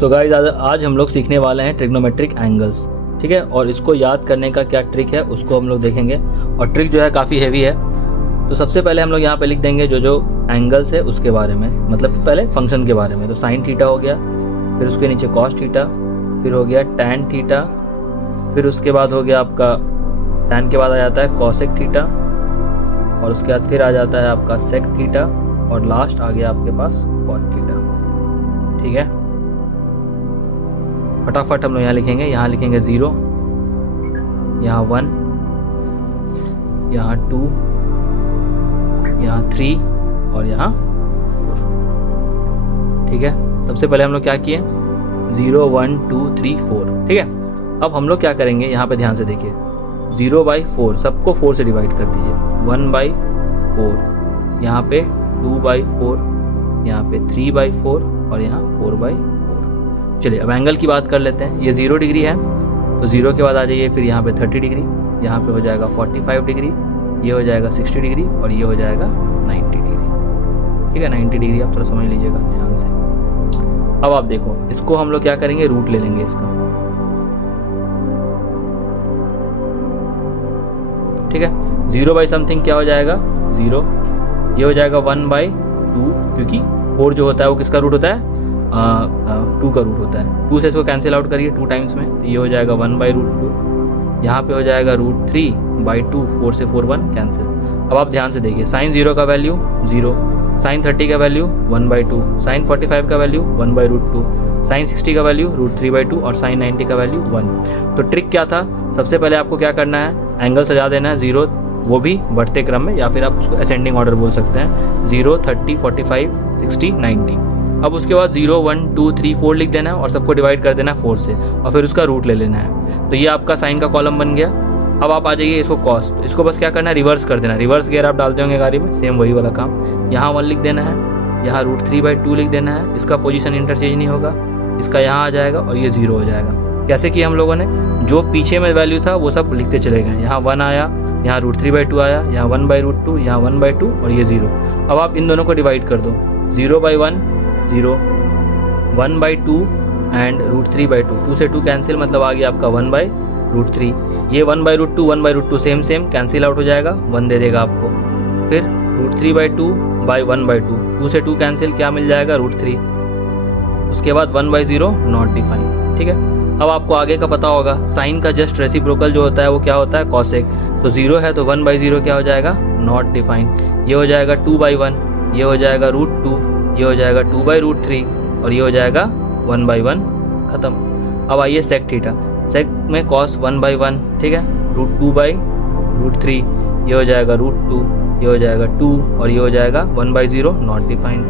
So guys आज हम लोग सीखने वाले हैं ट्रिग्नोमेट्रिक एंगल्स, ठीक है। और इसको याद करने का क्या ट्रिक है उसको हम लोग देखेंगे, और ट्रिक जो है काफ़ी हैवी है। तो सबसे पहले हम लोग यहाँ पे लिख देंगे जो एंगल्स है उसके बारे में, मतलब कि पहले फंक्शन के बारे में। तो साइन थीटा हो गया, फिर उसके नीचे कॉस थीटा, फिर हो गया टैन थीटा, फिर उसके बाद हो गया आपका टैन के बाद आ जाता है कॉसेक थीटा, और उसके बाद फिर आ जाता है आपका सेक थीटा, और लास्ट आ गया आपके पास कॉट थीटा, ठीक है। फटाफट हम लोग यहाँ लिखेंगे, यहाँ लिखेंगे 0, यहाँ 1, यहाँ 2, यहाँ 3 और यहाँ 4, ठीक है। सबसे पहले हम लोग क्या किए, 0 1 2 3 4, ठीक है। अब हम लोग क्या करेंगे, यहाँ पे ध्यान से देखिए, 0/4 सबको 4 से डिवाइड कर दीजिए, 1/4, यहाँ पे 2/4, यहाँ पे 3/4 और यहाँ 4/4। चलिए अब एंगल की बात कर लेते हैं। ये 0 डिग्री है, तो 0 के बाद आ जाइए फिर यहाँ पे 30 डिग्री, यहाँ पे हो जाएगा 45 डिग्री, ये हो जाएगा 60 डिग्री और ये हो जाएगा 90 डिग्री, ठीक है। 90 डिग्री आप थोड़ा समझ लीजिएगा ध्यान से। अब आप देखो, इसको हम लोग क्या करेंगे, रूट ले लेंगे इसका, ठीक है। 0/समथिंग क्या हो जाएगा, 0, ये हो जाएगा 1/2, क्योंकि 4 जो होता है वो किसका रूट होता है, 2 का रूट होता है। 2 से इसको कैंसिल आउट करिए 2 टाइम्स में, तो ये हो जाएगा 1/√2। यहाँ पे हो जाएगा √3/2, 4 से 4 1 कैंसिल। अब आप ध्यान से देखिए, साइन 0 का वैल्यू 0, साइन 30 का वैल्यू 1/2, साइन 45 का वैल्यू 1/√2, साइन 60 का वैल्यू √3/2 और साइन 90 का वैल्यू 1। तो ट्रिक क्या था, सबसे पहले आपको क्या करना है, एंगल सजा देना है 0, वो भी बढ़ते क्रम में, या फिर आप उसको असेंडिंग ऑर्डर बोल सकते हैं, 0 30 45 60 90। अब उसके बाद 0 1 2 3 4 लिख देना है और सबको डिवाइड कर देना है 4 से, और फिर उसका रूट ले लेना है। तो ये आपका साइन का कॉलम बन गया। अब आप आ जाइए इसको कॉस, इसको बस क्या करना है, रिवर्स कर देना। रिवर्स गियर आप डालते होंगे गाड़ी में, सेम वही वाला काम। यहाँ 1 लिख देना है, यहाँ √3/2 लिख देना है, इसका पोजीशन इंटरचेंज नहीं होगा, इसका यहाँ आ जाएगा और ये 0 हो जाएगा। कैसे किया हम लोगों ने, जो पीछे में वैल्यू था वो सब लिखते चले गए। यहाँ 1 आया, यहाँ √3/2 आया, यहाँ 1/√2, यहाँ 1/2 और ये 0। अब आप इन दोनों को डिवाइड कर दो, 0/1 0, 1/2 एंड √3/2, 2 से 2 कैंसिल, मतलब आ गया आपका 1/√3। ये 1/√2 1/√2 सेम कैंसिल आउट हो जाएगा, 1 दे देगा आपको। फिर √3/2 बाई 1/2, 2 से 2 कैंसिल, क्या मिल जाएगा, √3। उसके बाद 1/0 नॉट डिफाइन, ठीक है। अब आपको आगे का पता होगा, साइन का जस्ट रेसिप्रोकल जो होता है वो क्या होता है, कॉसेक। तो 0 है तो 1/0 क्या हो जाएगा, नॉट डिफाइन। ये हो जाएगा 2/1, ये हो जाएगा √2, ये हो जाएगा 2/√3 और ये हो जाएगा 1/1, खत्म। अब आइए सेक थीटा, सेक में कॉस 1/1, ठीक है, √2/√3, ये हो जाएगा √2, ये हो जाएगा 2 और ये हो जाएगा 1/0 नॉट डिफाइंड,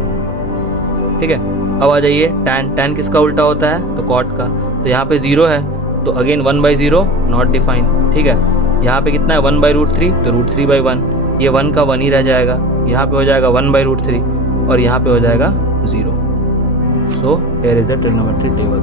ठीक है। अब आ जाइए टैन, टैन किसका उल्टा होता है, तो कॉट का। तो यहाँ पे 0 है तो अगेन 1/0 नॉट डिफाइंड, ठीक है। यहाँ पे कितना है, 1/√3, तो √3/1, ये 1 का 1 ही रह जाएगा। यहाँ पे हो जाएगा 1/√3 और यहाँ पे हो जाएगा 0। So here is the trigonometry table.